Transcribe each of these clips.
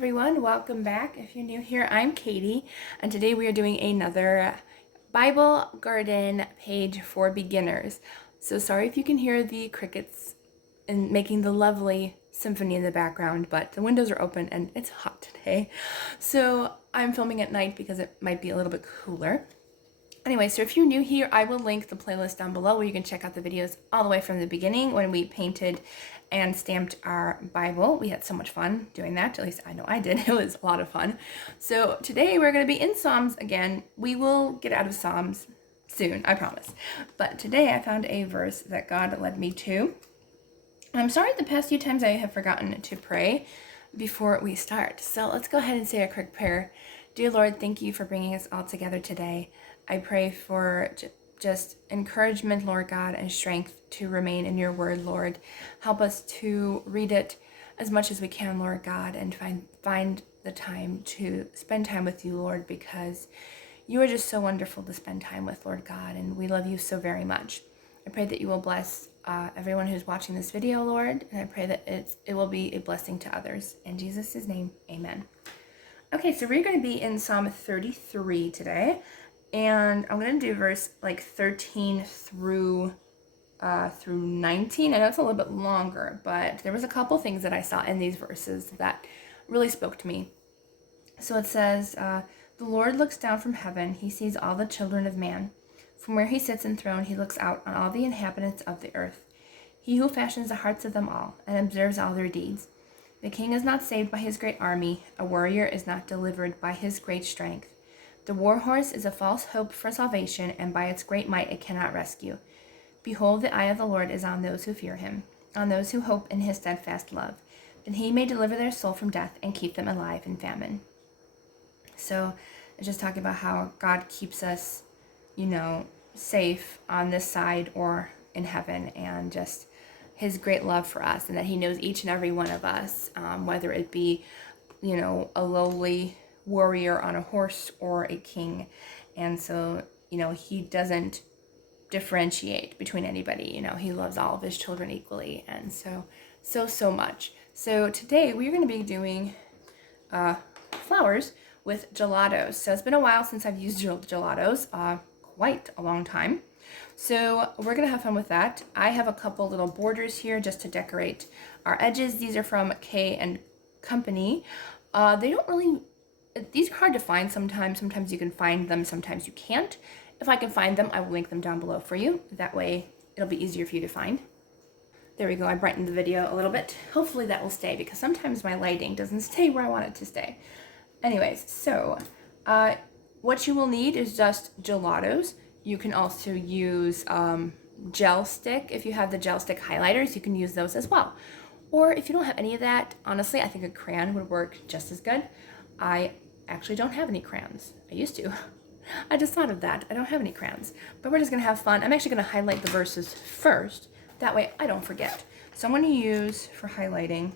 everyone, welcome back. If you're new here, I'm Katie, and today we are doing another Bible garden page for beginners. So sorry if you can hear the crickets and making the lovely symphony in the background, but the windows are open and it's hot today. So I'm filming at night because it might be a little bit cooler. Anyway, so if you're new here, I will link the playlist down below where you can check out the videos all the way from the beginning when we painted and stamped our Bible. We had so much fun doing that. At least I know I did. It was a lot of fun. So today we're going to be in Psalms again. We will get out of Psalms soon, I promise. But today I found a verse that God led me to. And I'm sorry the past few times I have forgotten to pray before we start. So let's go ahead and say a quick prayer. Dear Lord, thank you for bringing us all together today. I pray for just encouragement, Lord God, and strength to remain in your word, Lord. Help us to read it as much as we can, Lord God, and find the time to spend time with you, Lord, because you are just so wonderful to spend time with, Lord God, and we love you so very much. I pray that you will bless everyone who's watching this video, Lord, and I pray that it will be a blessing to others. In Jesus' name, amen. Okay, so we're going to be in Psalm 33 today, and I'm going to do verse like 13 through 19. I know it's a little bit longer, but there was a couple things that I saw in these verses that really spoke to me. So it says, the Lord looks down from heaven. He sees all the children of man. From where he sits enthroned, he looks out on all the inhabitants of the earth. He who fashions the hearts of them all and observes all their deeds. The king is not saved by his great army. A warrior is not delivered by his great strength. The war horse is a false hope for salvation, and by its great might it cannot rescue. Behold, the eye of the Lord is on those who fear him, on those who hope in his steadfast love, that he may deliver their soul from death and keep them alive in famine. So it's just talking about how God keeps us, safe on this side or in heaven, and just his great love for us, and that he knows each and every one of us, whether it be, a lowly warrior on a horse or a king. And so, he doesn't differentiate between anybody. He loves all of his children equally, and so much. So today we're going to be doing flowers with gelatos. So it's been a while since I've used gelatos, quite a long time. So we're going to have fun with that. I have a couple little borders here just to decorate our edges. These are from K and Company. They don't really, these are hard to find sometimes. Sometimes you can find them, sometimes you can't. If I can find them, I will link them down below for you. That way it'll be easier for you to find. There we go. I brightened the video a little bit. Hopefully that will stay, because sometimes my lighting doesn't stay where I want it to stay. Anyways, so what you will need is just gelatos. You can also use gel stick. If you have the gel stick highlighters, you can use those as well. Or if you don't have any of that, honestly, I think a crayon would work just as good. I actually don't have any crayons. I used to. I just thought of that. I don't have any crayons. But we're just going to have fun. I'm actually going to highlight the verses first. That way I don't forget. So I'm going to use, for highlighting,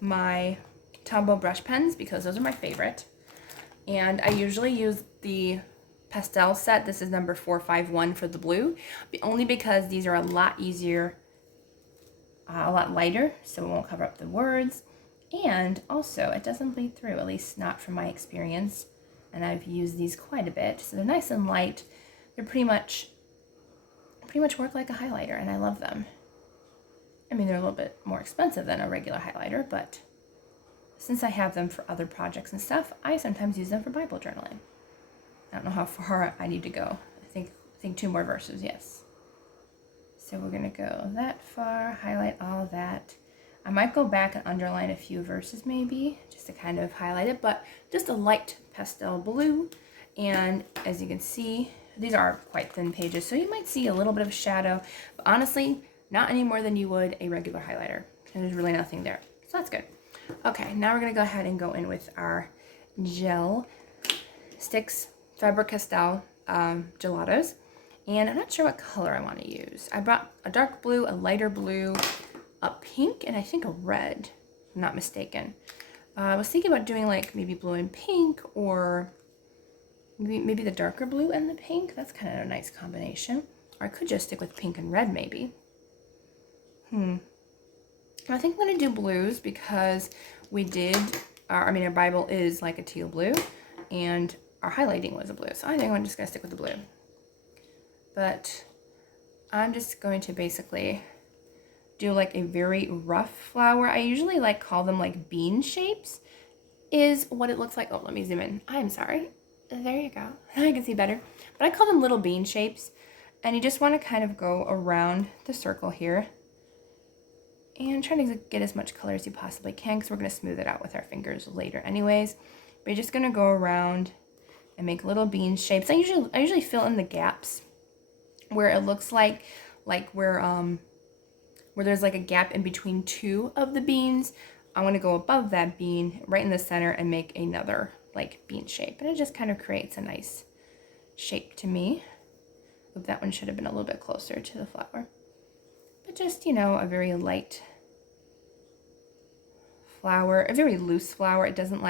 my Tombow brush pens, because those are my favorite. And I usually use the pastel set. This is number 451 for the blue, only because these are a lot easier, a lot lighter, so it won't cover up the words. And also, it doesn't bleed through, at least not from my experience. And I've used these quite a bit, so they're nice and light. They're pretty much work like a highlighter, and I love them. I mean, they're a little bit more expensive than a regular highlighter, but since I have them for other projects and stuff, I sometimes use them for Bible journaling. I don't know how far I need to go. I think 2 more verses, yes. So we're going to go that far, highlight all of that. I might go back and underline a few verses maybe, just to kind of highlight it, but just a light pastel blue. And as you can see, these are quite thin pages, so you might see a little bit of shadow, but honestly, not any more than you would a regular highlighter. And there's really nothing there, so that's good. Okay, now we're going to go ahead and go in with our gel sticks, Faber-Castell gelatos. And I'm not sure what color I want to use. I brought a dark blue, a lighter blue, a pink, and I think a red, if I'm not mistaken. I was thinking about doing like maybe blue and pink, or maybe the darker blue and the pink. That's kind of a nice combination. Or I could just stick with pink and red maybe. I think I'm going to do blues because our Bible is like a teal blue, and our highlighting was a blue. So I think I'm just going to stick with the blue. But I'm just going to basically do like a very rough flower. I usually call them like bean shapes is what it looks like. Oh, let me zoom in. I'm sorry. There you go. I can see better. But I call them little bean shapes. And you just want to kind of go around the circle here and try to get as much color as you possibly can, because we're going to smooth it out with our fingers later anyways. But you're just going to go around and make little bean shapes. I usually fill in the gaps where it looks like where there's like a gap in between two of the beans. I want to go above that bean right in the center and make another like bean shape. And it just kind of creates a nice shape to me. Oops, that one should have been a little bit closer to the flower. But just, a very light flower, a very loose flower. It doesn't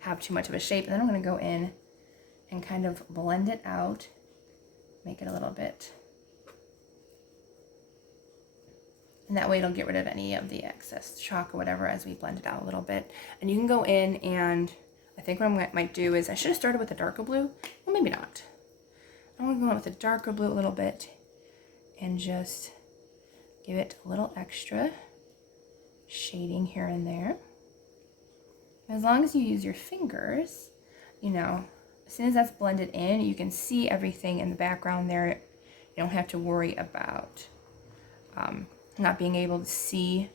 have too much of a shape. And then I'm going to go in and kind of blend it out, make it a little bit. And that way it'll get rid of any of the excess chalk or whatever as we blend it out a little bit. And you can go in and I think what I might do is I should have started with a darker blue. Well, maybe not. I'm going to go in with a darker blue a little bit and just give it a little extra shading here and there. As long as you use your fingers, as soon as that's blended in, you can see everything in the background there. You don't have to worry about not being able to see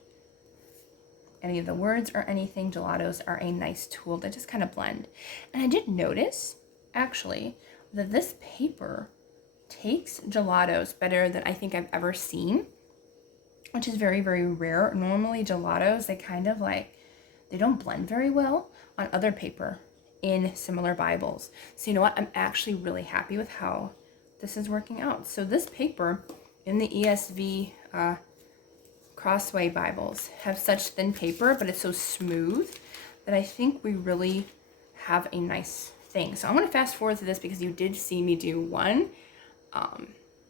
any of the words or anything. Gelatos are a nice tool to just kind of blend. And I did notice, actually, that this paper takes gelatos better than I think I've ever seen, which is very, very rare. Normally gelatos, they kind of they don't blend very well on other paper in similar Bibles. So you know what? I'm actually really happy with how this is working out. So this paper in the ESV Crossway Bibles have such thin paper, but it's so smooth that I think we really have a nice thing. So I'm going to fast forward to this because you did see me do one.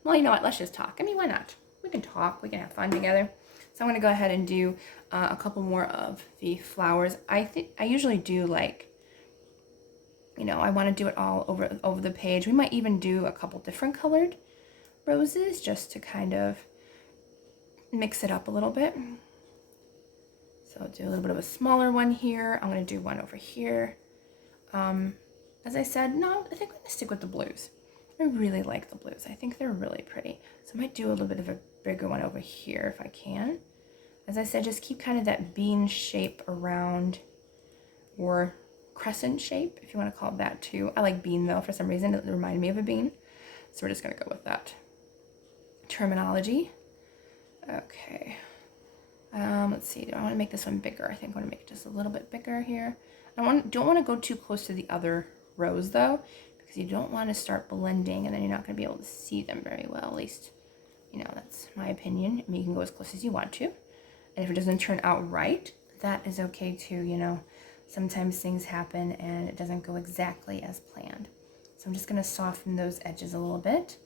Well, you know what? Let's just talk. Why not? We can talk. We can have fun together. So I'm going to go ahead and do a couple more of the flowers. I usually do I want to do it all over the page. We might even do a couple different colored roses just to kind of mix it up a little bit. So I'll do a little bit of a smaller one here. I'm going to do one over here. As I said, no, I think I'm going to stick with the blues. I really like the blues. I think they're really pretty. So I might do a little bit of a bigger one over here if I can. As I said, just keep kind of that bean shape around, or crescent shape, if you want to call it that too. I like bean though, for some reason. It reminded me of a bean. So we're just going to go with that terminology. Okay. Let's see. Do I want to make this one bigger? I think I want to make it just a little bit bigger here. Don't want to go too close to the other rows though, because you don't want to start blending and then you're not going to be able to see them very well. At least, that's my opinion. You can go as close as you want to. And if it doesn't turn out right, that is okay too. Sometimes things happen and it doesn't go exactly as planned. So I'm just going to soften those edges a little bit.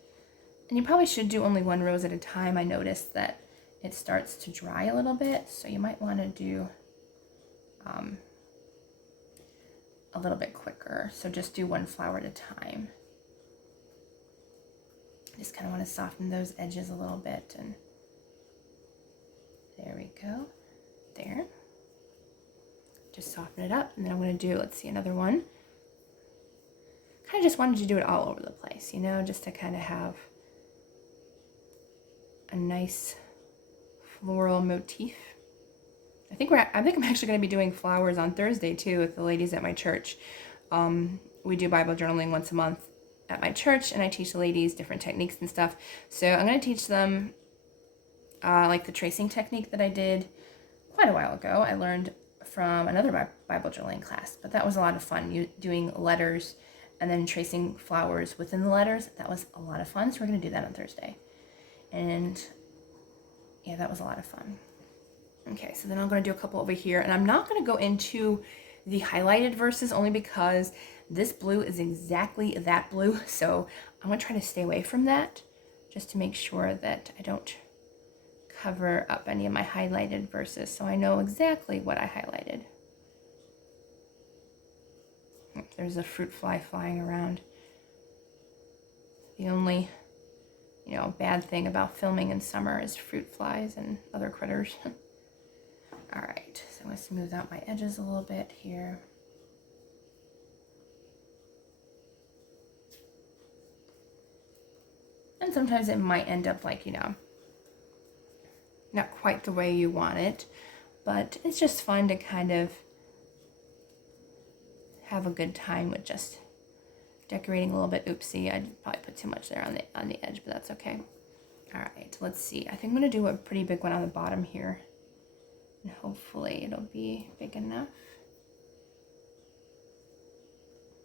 And you probably should do only one rose at a time. I noticed that it starts to dry a little bit, so you might want to do a little bit quicker. So just do one flower at a time. Just kind of want to soften those edges a little bit, and there we go. There. Just soften it up, and then I'm going to do, let's see, another one. Kind of just wanted to do it all over the place, just to kind of have a nice floral motif. I think I'm actually going to be doing flowers on Thursday too with the ladies at my church. We do Bible journaling once a month at my church, and I teach the ladies different techniques and stuff. So I'm going to teach them the tracing technique that I did quite a while ago. I learned from another Bible journaling class, but that was a lot of fun. Doing letters and then tracing flowers within the letters. That was a lot of fun. So we're going to do that on Thursday. And yeah, that was a lot of fun. Okay, so then I'm going to do a couple over here, and I'm not going to go into the highlighted verses only because this blue is exactly that blue. So I'm going to try to stay away from that just to make sure that I don't cover up any of my highlighted verses so I know exactly what I highlighted. There's a fruit fly flying around. The only, bad thing about filming in summer is fruit flies and other critters. All right, so I'm going to smooth out my edges a little bit here. And sometimes it might end up like, not quite the way you want it, but it's just fun to kind of have a good time with just decorating a little bit. Oopsie, I probably put too much there on the edge, but that's okay. All right, let's see. I think I'm gonna do a pretty big one on the bottom here, and hopefully it'll be big enough.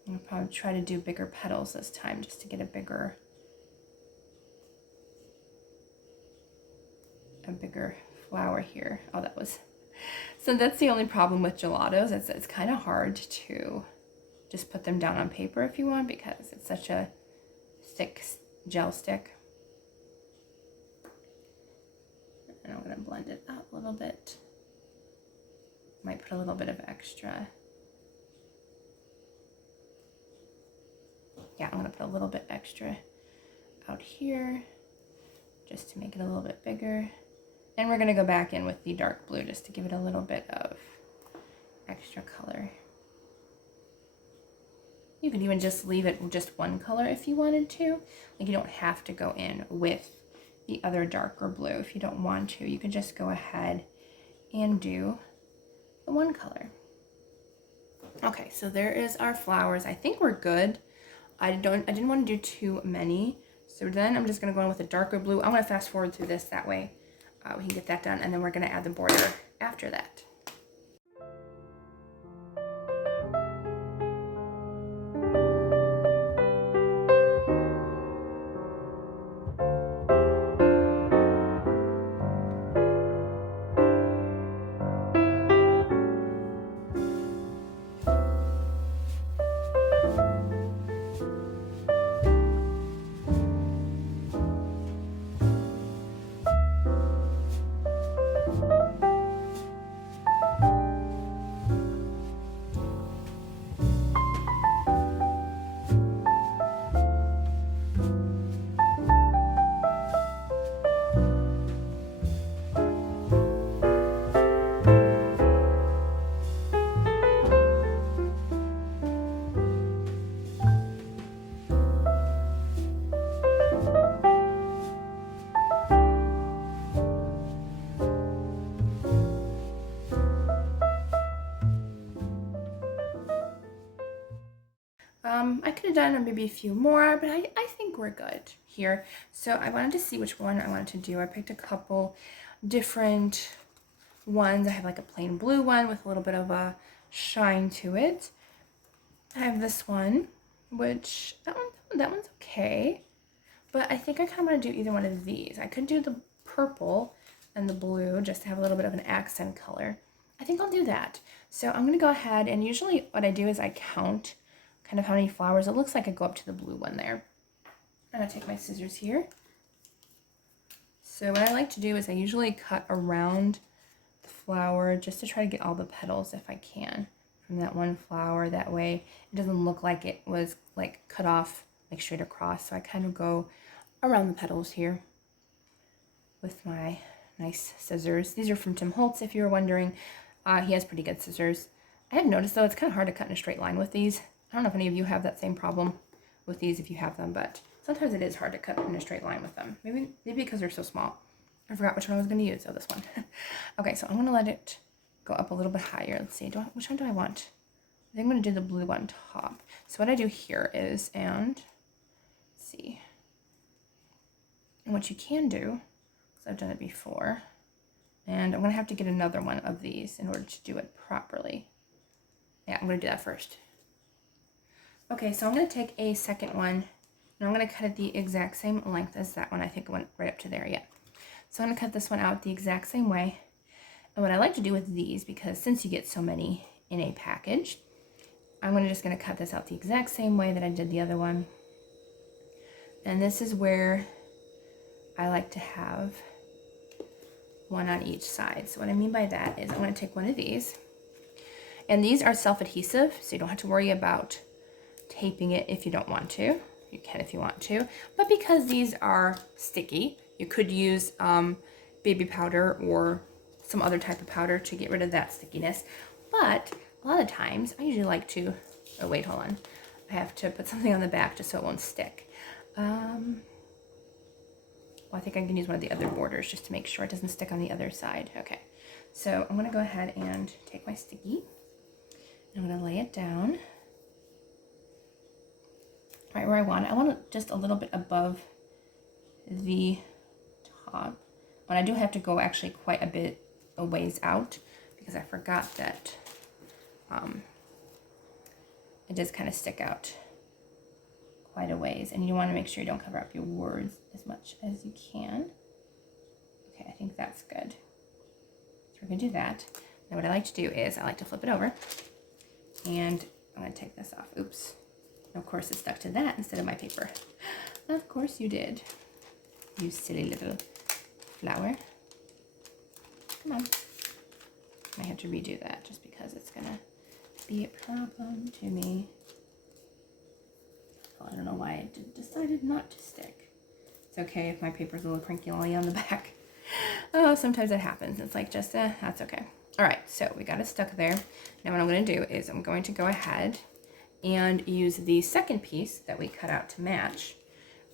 I'm gonna probably try to do bigger petals this time just to get a bigger flower here. Oh, so that's the only problem with gelatos. It's kind of hard to just put them down on paper if you want, because it's such a thick gel stick. And I'm gonna blend it out a little bit. Might put a little bit of extra. Yeah, I'm gonna put a little bit extra out here just to make it a little bit bigger. And we're gonna go back in with the dark blue just to give it a little bit of extra color. You could even just leave it just one color if you wanted to. Like, you don't have to go in with the other darker blue. If you don't want to, you could just go ahead and do the one color. Okay, so there is our flowers. I think we're good. I didn't want to do too many. So then I'm just gonna go in with a darker blue. I'm gonna fast forward through this, that way we can get that done, and then we're gonna add the border after that. I could have done maybe a few more, but I think we're good here. So I wanted to see which one I wanted to do. I picked a couple different ones. I have like a plain blue one with a little bit of a shine to it. I have this one, which that one's okay, but I think I kind of want to do either one of these. I could do the purple and the blue just to have a little bit of an accent color. I think I'll do that. So I'm going to go ahead, and usually what I do is I count kind of how many flowers. It looks like I go up to the blue one there. I'm going to take my scissors here. So what I like to do is I usually cut around the flower just to try to get all the petals if I can from that one flower. That way it doesn't look like it was like cut off like straight across. So I kind of go around the petals here with my nice scissors. These are from Tim Holtz, if you were wondering. He has pretty good scissors. I have noticed though it's kind of hard to cut in a straight line with these. I don't know if any of you have that same problem with these if you have them, but sometimes it is hard to cut in a straight line with them. Maybe because they're so small. I forgot which one I was going to use. Oh, this one. Okay, so I'm going to let it go up a little bit higher. Let's see. Which one do I want? I think I'm going to do the blue on top. So what I do here is, let's see. And what you can do, because I've done it before, and I'm going to have to get another one of these in order to do it properly. Yeah, I'm going to do that first. Okay, so I'm going to take a second one, and I'm going to cut it the exact same length as that one. I think it went right up to there, yeah. So I'm going to cut this one out the exact same way. And what I like to do with these, because since you get so many in a package, I'm just going to cut this out the exact same way that I did the other one. And this is where I like to have one on each side. So what I mean by that is I'm going to take one of these, and these are self-adhesive, so you don't have to worry about taping it if you don't want to. You can if you want to, but because these are sticky, you could use baby powder or some other type of powder to get rid of that stickiness. But a lot of times I usually like to, oh wait, hold on, I have to put something on the back just so it won't stick. Well, I think I can use one of the other borders just to make sure it doesn't stick on the other side. Okay, so I'm going to go ahead and take my sticky. I'm going to lay it down right where I want it. I want it just a little bit above the top. But I do have to go actually quite a bit a ways out because I forgot that it does kind of stick out quite a ways, and you want to make sure you don't cover up your words as much as you can. Okay, I think that's good. So we're going to do that. Now what I like to do is I like to flip it over, and I'm going to take this off. Oops. And of course it stuck to that instead of my paper. Of course you did. You silly little flower. Come on. I have to redo that just because it's going to be a problem to me. I don't know why it decided not to stick. It's okay if my paper's a little crinkly on the back. Oh, sometimes it happens. It's like just, that's okay. All right, so we got it stuck there. Now what I'm going to do is I'm going to go ahead and use the second piece that we cut out to match.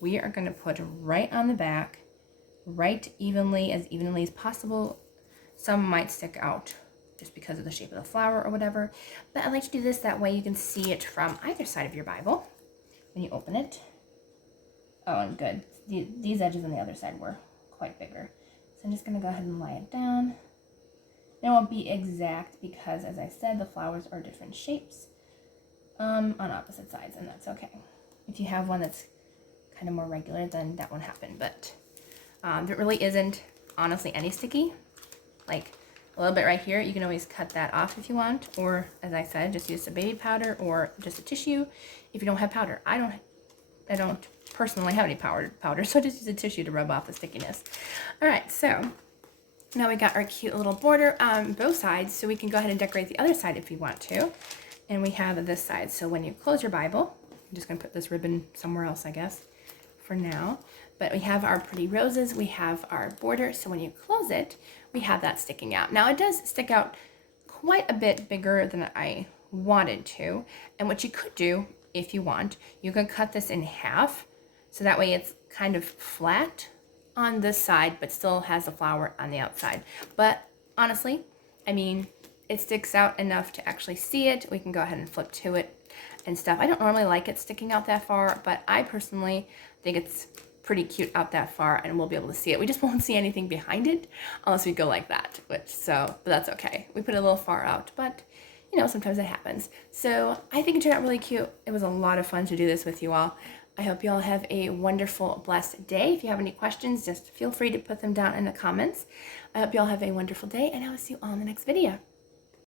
We are going to put right on the back, right evenly as possible. Some might stick out just because of the shape of the flower or whatever, but I like to do this that way you can see it from either side of your Bible when you open it. Oh, and good. These edges on the other side were quite bigger. So I'm just going to go ahead and lay it down. It won't be exact because, as I said, the flowers are different shapes on opposite sides, and that's okay. If you have one that's kind of more regular, then that won't happen. But there really isn't, honestly, any sticky. Like a little bit right here, you can always cut that off if you want, or as I said, just use a baby powder or just a tissue if you don't have powder. I don't personally have any powder, so just use a tissue to rub off the stickiness. All right, so now we got our cute little border on both sides, so we can go ahead and decorate the other side if you want to. And we have this side, so when you close your Bible, I'm just going to put this ribbon somewhere else, I guess, for now. But we have our pretty roses, we have our border, so when you close it, we have that sticking out. Now it does stick out quite a bit bigger than I wanted to, and what you could do, if you want, you can cut this in half, so that way it's kind of flat on this side, but still has the flower on the outside. But honestly, I mean, it sticks out enough to actually see it. We can go ahead and flip to it and stuff. I don't normally like it sticking out that far, but I personally think it's pretty cute out that far, and we'll be able to see it. We just won't see anything behind it unless we go like that, but that's okay. We put it a little far out, but you know, sometimes it happens. So I think it turned out really cute. It was a lot of fun to do this with you all. I hope you all have a wonderful, blessed day. If you have any questions, just feel free to put them down in the comments. I hope you all have a wonderful day, and I will see you all in the next video.